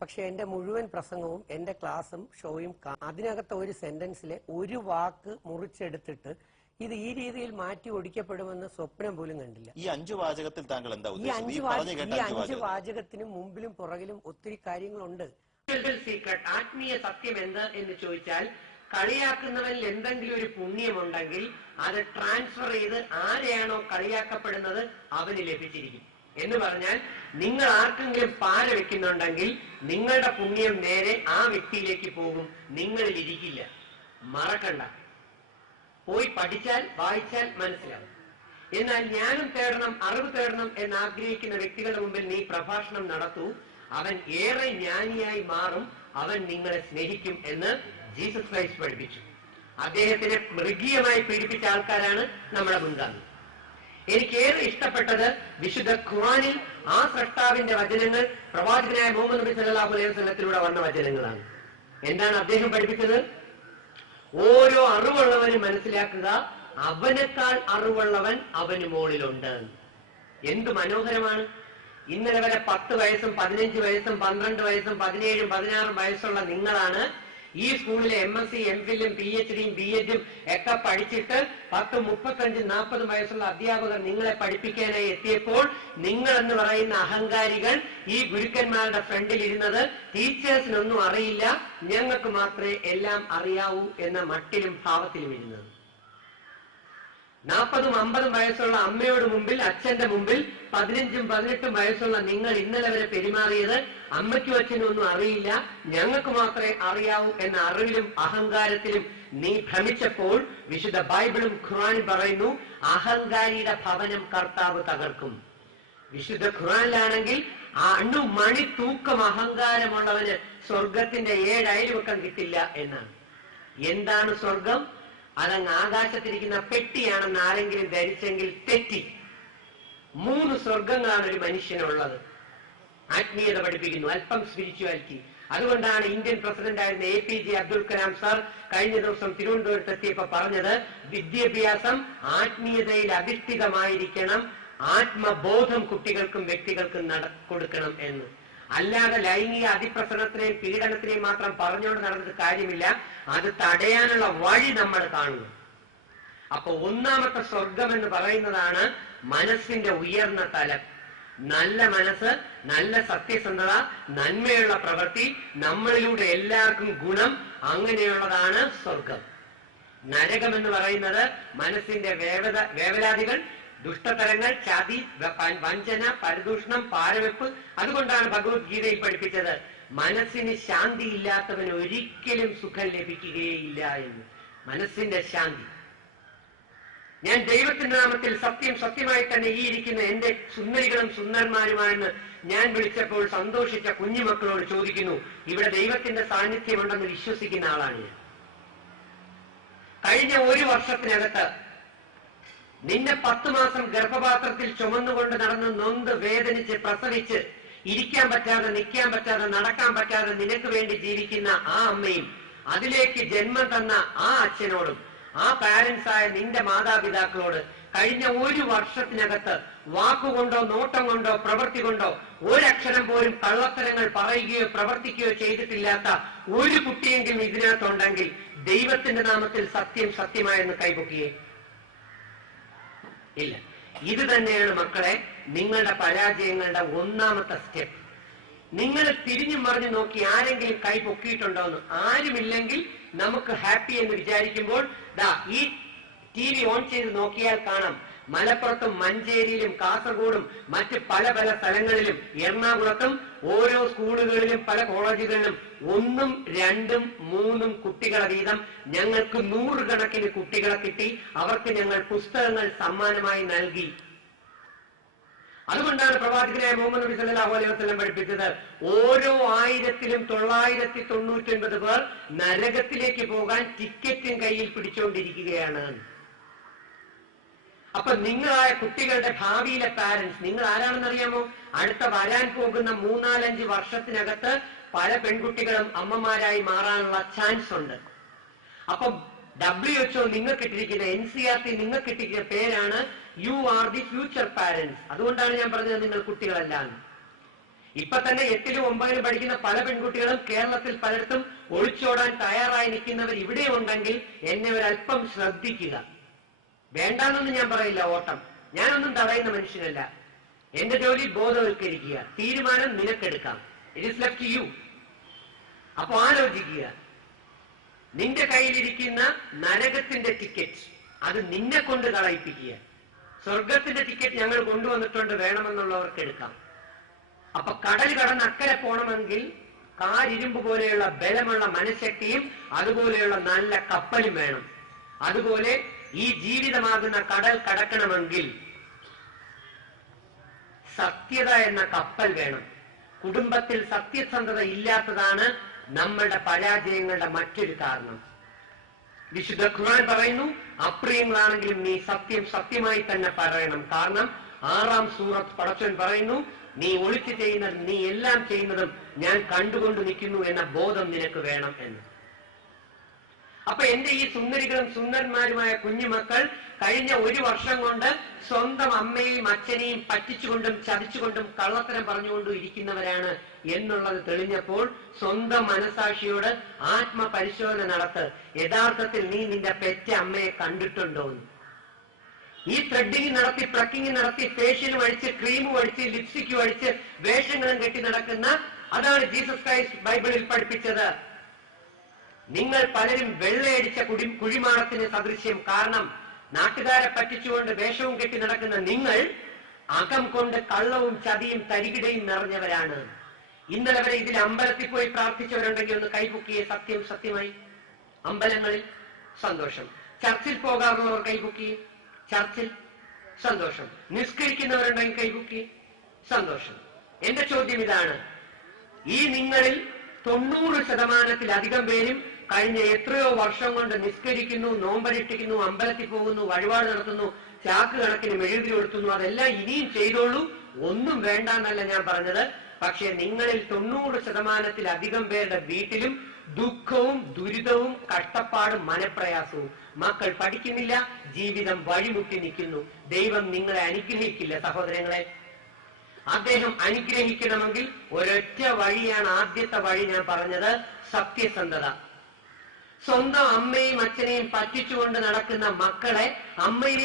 പക്ഷെ എന്റെ മുഴുവൻ പ്രസംഗവും എന്റെ ക്ലാസ്സും ഷോയും അതിനകത്ത് ഒരു സെന്റൻസിലെ ഒരു വാക്ക് മുറിച്ചെടുത്തിട്ട് ഇത് ഈ രീതിയിൽ മാറ്റി ഒടിക്കപ്പെടുമെന്ന് സ്വപ്നം പോലും കണ്ടില്ല. ഈ 5 വാചകത്തിൽ താങ്കൾ എന്താ ഈ 5 വാചകത്തിനും മുമ്പിലും പുറകിലും ഒത്തിരി കാര്യങ്ങളുണ്ട്. സീക്രട്ട് ആത്മീയ സത്യം എന്ത് എന്ന് ചോദിച്ചാൽ, കളിയാക്കുന്നവനിൽ എന്തെങ്കിലും ഒരു പുണ്യമുണ്ടെങ്കിൽ അത് ട്രാൻസ്ഫർ ചെയ്ത് ആരെയാണോ കളിയാക്കപ്പെടുന്നത് അവന് ലഭിച്ചിരിക്കും എന്ന് പറഞ്ഞാൽ, നിങ്ങൾ ആർക്കെങ്കിലും പാര വെക്കുന്നുണ്ടെങ്കിൽ നിങ്ങളുടെ പുണ്യം നേരെ ആ വ്യക്തിയിലേക്ക് പോകും, നിങ്ങളിൽ ഇരിക്കില്ല. മറക്കണ്ട, പോയി പഠിച്ചാൽ വായിച്ചാൽ മനസ്സിലാവും. എന്നാൽ ജ്ഞാനം തേടണം, അറിവ് തേടണം എന്ന് ആഗ്രഹിക്കുന്ന വ്യക്തികളുടെ മുമ്പിൽ നീ പ്രഭാഷണം നടത്തൂ, അവൻ ഏറെ ജ്ഞാനിയായി മാറും, അവൻ നിങ്ങളെ സ്നേഹിക്കും എന്ന് ജീസസ് ക്രൈസ്റ്റ് പഠിപ്പിച്ചു. അദ്ദേഹത്തിനെ മൃഗീയമായി പീഡിപ്പിച്ച ആൾക്കാരാണ് നമ്മുടെ മുൻഗാമി. എനിക്ക് ഏറെ ഇഷ്ടപ്പെട്ടത് വിശുദ്ധ ഖുർആനിൽ ആ സ്രഷ്ടാവിന്റെ വചനങ്ങൾ പ്രവാചകനായ മുഹമ്മദ് നബി സല്ലല്ലാഹു അലൈഹി വസല്ലത്തിലൂടെ വന്ന വചനങ്ങളാണ്. എന്താണ് അദ്ദേഹം പഠിപ്പിച്ചത്? ഓരോ അറിവുള്ളവനും മനസ്സിലാക്കുക, അവനേക്കാൾ അറിവുള്ളവൻ അവന് മുകളിലുണ്ട്. എന്ത് മനോഹരമാണ്! ഇന്നലെ വരെ 10 വയസ്സും 15 വയസ്സും 12 വയസ്സും 17ഉം 16ഉം വയസ്സുള്ള നിങ്ങളാണ് ഈ സ്കൂളിലെ MSc, MPhilഉം PhDയും BEdും ഒക്കെ പഠിച്ചിട്ട് 10, 35, 40 വയസ്സുള്ള അധ്യാപകർ നിങ്ങളെ പഠിപ്പിക്കാനായി എത്തിയപ്പോൾ നിങ്ങൾ എന്ന് പറയുന്ന അഹങ്കാരികൾ ഈ ഗുരുക്കന്മാരുടെ ഫ്രണ്ടിൽ ഇരുന്നത് ടീച്ചേഴ്സിനൊന്നും അറിയില്ല, ഞങ്ങൾക്ക് മാത്രമേ എല്ലാം അറിയാവൂ എന്ന മട്ടിലും ഭാവത്തിലും ഇരുന്നത്. 40ഉം 50ഉം വയസ്സുള്ള അമ്മയോട് മുമ്പിൽ, അച്ഛന്റെ മുമ്പിൽ 15ഉം 18ഉം വയസ്സുള്ള നിങ്ങൾ ഇന്നലെ വരെ പെരുമാറിയത് അമ്മയ്ക്കും അച്ഛനും ഒന്നും അറിയില്ല, ഞങ്ങൾക്ക് മാത്രമേ അറിയാവൂ എന്ന അറിവിലും അഹങ്കാരത്തിലും നീ ഭ്രമിച്ചപ്പോൾ വിശുദ്ധ ബൈബിളും ഖുർആനും പറയുന്നു, അഹങ്കാരിയുടെ ഭവനം കർത്താവ് തകർക്കും. വിശുദ്ധ ഖുർആനിലാണെങ്കിൽ അണുമണി തൂക്കം അഹങ്കാരമുള്ളവന് സ്വർഗത്തിന്റെ 7 അയൽവക്കം കിട്ടില്ല എന്നാണ്. എന്താണ് സ്വർഗം? അതങ്ങ് ആകാശത്തിരിക്കുന്ന പെട്ടിയാണെന്ന് ആരെങ്കിലും ധരിച്ചെങ്കിൽ തെറ്റി. 3 സ്വർഗങ്ങളാണ് ഒരു മനുഷ്യനുള്ളത്. ആത്മീയത പഠിപ്പിക്കുന്നു, അല്പം സ്പിരിച്വാലിറ്റി. അതുകൊണ്ടാണ് ഇന്ത്യൻ പ്രസിഡന്റ് ആയിരുന്ന APJ അബ്ദുൽ കലാം സാർ കഴിഞ്ഞ ദിവസം തിരുവനന്തപുരത്ത് എത്തിയപ്പോ പറഞ്ഞത്, വിദ്യാഭ്യാസം ആത്മീയതയിൽ അധിഷ്ഠിതമായിരിക്കണം, ആത്മബോധം കുട്ടികൾക്കും വ്യക്തികൾക്കും കൊടുക്കണം എന്ന്. അല്ലാതെ ലൈംഗിക അതിപ്രസരണത്തിനെയും പീഡനത്തിനെയും മാത്രം പറഞ്ഞുകൊണ്ട് നടന്നിട്ട് കാര്യമില്ല, അത് തടയാനുള്ള വഴി നമ്മൾ കാണുന്നു. അപ്പൊ ഒന്നാമത്തെ സ്വർഗം എന്ന് പറയുന്നതാണ് മനസ്സിന്റെ ഉയർന്ന തലം. നല്ല മനസ്സ്, നല്ല സത്യസന്ധത, നന്മയുള്ള പ്രവൃത്തി, നമ്മളിലൂടെ എല്ലാവർക്കും ഗുണം, അങ്ങനെയുള്ളതാണ് സ്വർഗം. നരകം എന്ന് പറയുന്നത് മനസ്സിന്റെ വേവലാതികൾ, ദുഷ്ടതരങ്ങൾ, ചതി, വഞ്ചന, പരദൂഷണം, പാരവെപ്പ്. അതുകൊണ്ടാണ് ഭഗവത്ഗീതയിൽ പഠിപ്പിച്ചത്, മനസ്സിന് ശാന്തി ഇല്ലാത്തവന് ഒരിക്കലും സുഖം ലഭിക്കുകയില്ല എന്ന്. മനസ്സിന്റെ ശാന്തി. ഞാൻ ദൈവത്തിന്റെ നാമത്തിൽ സത്യം സത്യമായി തന്നെ ഈ ഇരിക്കുന്ന എന്റെ സുന്ദരികളും സുന്ദരന്മാരുമാണെന്ന് ഞാൻ വിളിച്ചപ്പോൾ സന്തോഷിച്ച കുഞ്ഞുമക്കളോട് ചോദിക്കുന്നു, ഇവിടെ ദൈവത്തിന്റെ സാന്നിധ്യമുണ്ടെന്ന് വിശ്വസിക്കുന്ന ആളാണ് ഞാൻ. കഴിഞ്ഞ 1 വർഷത്തിനകത്ത് നിന്നെ 10 മാസം ഗർഭപാത്രത്തിൽ ചുമന്നുകൊണ്ട് നടന്ന് നൊന്ത് വേദനിച്ച് പ്രസവിച്ച് ഇരിക്കാൻ പറ്റാതെ, നിൽക്കാൻ പറ്റാതെ, നടക്കാൻ പറ്റാതെ നിനക്ക് വേണ്ടി ജീവിക്കുന്ന ആ അമ്മയും അതിലേക്ക് ജന്മം തന്ന ആ അച്ഛനോടും ആ പാരന്റ്സായ നിന്റെ മാതാപിതാക്കളോട് കഴിഞ്ഞ 1 വർഷത്തിനകത്ത് വാക്കുകൊണ്ടോ നോട്ടം കൊണ്ടോ പ്രവൃത്തി കൊണ്ടോ ഒരക്ഷരം പോലും കള്ളത്തരങ്ങൾ പറയുകയോ പ്രവർത്തിക്കുകയോ ചെയ്തിട്ടില്ലാത്ത ഒരു കുട്ടിയെങ്കിലും ഇതിനകത്തുണ്ടെങ്കിൽ ദൈവത്തിന്റെ നാമത്തിൽ സത്യം സത്യമായെന്ന് കൈപൊക്കിയേ? ഇല്ല. ഇത് തന്നെയാണ് മക്കളെ നിങ്ങളുടെ പരാജയങ്ങളുടെ ഒന്നാമത്തെ സ്റ്റെപ്പ്. നിങ്ങൾ തിരിഞ്ഞു മറിഞ്ഞു നോക്കി ആരെങ്കിലും കൈ പൊക്കിയിട്ടുണ്ടോന്ന്. ആരുമില്ലെങ്കിൽ നമുക്ക് ഹാപ്പി എന്ന് വിചാരിക്കുമ്പോൾ ഈ TV ഓൺ ചെയ്ത് നോക്കിയാൽ കാണാം, മലപ്പുറത്തും മഞ്ചേരിയിലും കാസർഗോഡും മറ്റ് പല പല സ്ഥലങ്ങളിലും എറണാകുളത്തും ഓരോ സ്കൂളുകളിലും പല കോളേജുകളിലും 1ഉം 2ഉം 3ഉം കുട്ടികളെ വീതം ഞങ്ങൾക്ക് 100 കണക്കിന് കുട്ടികളെ കിട്ടി. അവർക്ക് ഞങ്ങൾ പുസ്തകങ്ങൾ സമ്മാനമായി നൽകി. അതുകൊണ്ടാണ് പ്രവാചകനായ മുഹമ്മദ് നബി സല്ലല്ലാഹു അലൈഹി വസല്ലം പഠിപ്പിച്ചത്, ഓരോ 1099 പേർ നരകത്തിലേക്ക് പോകാൻ ടിക്കറ്റും കയ്യിൽ പിടിച്ചുകൊണ്ടിരിക്കുകയാണ്. അപ്പൊ നിങ്ങളായ കുട്ടികളുടെ ഭാവിയിലെ പാരന്റ്സ് നിങ്ങൾ ആരാണെന്നറിയാമോ? അടുത്ത വരാൻ പോകുന്ന 3-4-5 വർഷത്തിനകത്ത് പല പെൺകുട്ടികളും അമ്മമാരായി മാറാനുള്ള ചാൻസ് ഉണ്ട്. അപ്പം WHO നിങ്ങൾക്ക് ഇട്ടിരിക്കുന്ന, NCERT നിങ്ങൾക്ക് ഇട്ടിരിക്കുന്ന പേരാണ് you are the future parents. അതുകൊണ്ടാണ് ഞാൻ പറഞ്ഞത് നിങ്ങൾ കുട്ടികളല്ല. ഇപ്പൊ തന്നെ 8ലും 9ലും പഠിക്കുന്ന പല പെൺകുട്ടികളും കേരളത്തിൽ പലയിടത്തും ഒളിച്ചോടാൻ തയ്യാറായി നിൽക്കുന്നവർ ഇവിടെ ഉണ്ടെങ്കിൽ എന്നെ ഒരല്പം ശ്രദ്ധിക്കുക. വേണ്ടാന്നൊന്നും ഞാൻ പറയില്ല ഓട്ടം. ഞാനൊന്നും തടയുന്ന മനുഷ്യനല്ല. എന്റെ ജോലി ബോധവൽക്കരിക്കുക. തീരുമാനം നിനക്കെടുക്കാം. It is left to you. അപ്പൊ ആലോചിക്കുക, നിന്റെ കയ്യിലിരിക്കുന്ന നരകത്തിന്റെ ടിക്കറ്റ് അത് നിന്നെ കൊണ്ട് കളയിപ്പിക്കുക. സ്വർഗത്തിന്റെ ടിക്കറ്റ് ഞങ്ങൾ കൊണ്ടുവന്നിട്ടുണ്ട്, വേണമെന്നുള്ളവർക്ക് എടുക്കാം. അപ്പൊ കടൽ കടന്ന് അക്കരെ പോകണമെങ്കിൽ കാരിരുമ്പ് പോലെയുള്ള ബലമുള്ള മനഃശക്തിയും അതുപോലെയുള്ള നല്ല കപ്പലും വേണം. അതുപോലെ ഈ ജീവിതമാകുന്ന കടൽ കടക്കണമെങ്കിൽ സത്യത എന്ന കപ്പൽ വേണം. കുടുംബത്തിൽ സത്യസന്ധത ഇല്ലാത്തതാണ് നമ്മളുടെ പരാജയങ്ങളുടെ മറ്റൊരു കാരണം. വിശുദ്ധ ഖുർആൻ പറയുന്നു, അപ്രിയങ്ങളാണെങ്കിലും നീ സത്യം സത്യമായി തന്നെ പറയണം. കാരണം 6-ാം സൂറത്ത് പടച്ചവൻ പറയുന്നു, നീ ഒളിച്ചു ചെയ്യുന്നത്, നീ എല്ലാം ചെയ്യുന്നതും ഞാൻ കണ്ടുകൊണ്ട് നിൽക്കുന്നു എന്ന ബോധം നിനക്ക് വേണം എന്ന്. അപ്പൊ എന്റെ ഈ സുന്ദരികളും സുന്ദരന്മാരുമായ കുഞ്ഞുമക്കൾ കഴിഞ്ഞ 1 വർഷം കൊണ്ട് സ്വന്തം അമ്മയെയും അച്ഛനെയും പറ്റിച്ചുകൊണ്ടും ചതിച്ചുകൊണ്ടും കള്ളത്തരം പറഞ്ഞുകൊണ്ടും ഇരിക്കുന്നവരാണ് എന്നുള്ളത് തെളിഞ്ഞപ്പോൾ സ്വന്തം മനസാക്ഷിയോട് ആത്മപരിശോധന നടത്ത്. യഥാർത്ഥത്തിൽ നീ നിന്റെ പെറ്റ അമ്മയെ കണ്ടിട്ടുണ്ടോ? ഈ ത്രെഡിങ് നടത്തി, പ്ലക്കിങ് നടത്തി, ഫേഷ്യലും അടിച്ച്, ക്രീമും അടിച്ച്, ലിപ്സ്റ്റിക്കും അടിച്ച്, വേഷങ്ങളും കെട്ടി നടക്കുന്ന, അതാണ് ജീസസ് ക്രൈസ്റ്റ് ബൈബിളിൽ പഠിപ്പിച്ചത്. നിങ്ങൾ പലരും വെള്ളയടിച്ച കുഴിമാടത്തിന് സദൃശ്യം. കാരണം നാട്ടുകാരെ പറ്റിച്ചുകൊണ്ട് വേഷവും കെട്ടി നടക്കുന്ന നിങ്ങൾ അകം കൊണ്ട് കള്ളവും ചതിയും തരികിടയും നിറഞ്ഞവരാണ്. ഇന്നലെ വരെ ഇതിൽ അമ്പലത്തിൽ പോയി പ്രാർത്ഥിച്ചവരുണ്ടെങ്കിൽ ഒന്ന് കൈപൊക്കിയേ. സത്യം സത്യമായി അമ്പലങ്ങളിൽ സന്തോഷം. ചർച്ചിൽ പോകാറുള്ളവർ കൈപൊക്കിയേ. ചർച്ചിൽ സന്തോഷം. നിസ്കരിക്കുന്നവരുണ്ടെങ്കിൽ കൈപൊക്കിയേ. സന്തോഷം. എന്റെ ചോദ്യം ഇതാണ്, ഈ നിങ്ങളിൽ 90% പേരും കഴിഞ്ഞ എത്രയോ വർഷം കൊണ്ട് നിസ്കരിക്കുന്നു, നോമ്പനുഷ്ഠിക്കുന്നു, അമ്പലത്തിൽ പോകുന്നു, വഴിപാട് നടത്തുന്നു, ചാക്ക് കണക്കിന് മെഴുകുതിരി കൊടുത്തുന്നു. അതെല്ലാം ഇനിയും ചെയ്തോളൂ, ഒന്നും വേണ്ട എന്നല്ല ഞാൻ പറഞ്ഞത്. പക്ഷെ നിങ്ങളിൽ 90% പേരുടെ വീട്ടിലും ദുഃഖവും ദുരിതവും കഷ്ടപ്പാടും മനപ്രയാസവും. മക്കൾ പഠിക്കുന്നില്ല, ജീവിതം വഴിമുട്ടി നിൽക്കുന്നു. ദൈവം നിങ്ങളെ അനുഗ്രഹിക്കില്ല സഹോദരങ്ങളെ. അദ്ദേഹം അനുഗ്രഹിക്കണമെങ്കിൽ ഒരൊറ്റ വഴിയാണ്. ആദ്യത്തെ വഴി ഞാൻ പറഞ്ഞത് സത്യസന്ധത. സ്വന്തം അമ്മയും അച്ഛനെയും പറ്റിച്ചുകൊണ്ട് നടക്കുന്ന മക്കളെ അമ്മയെ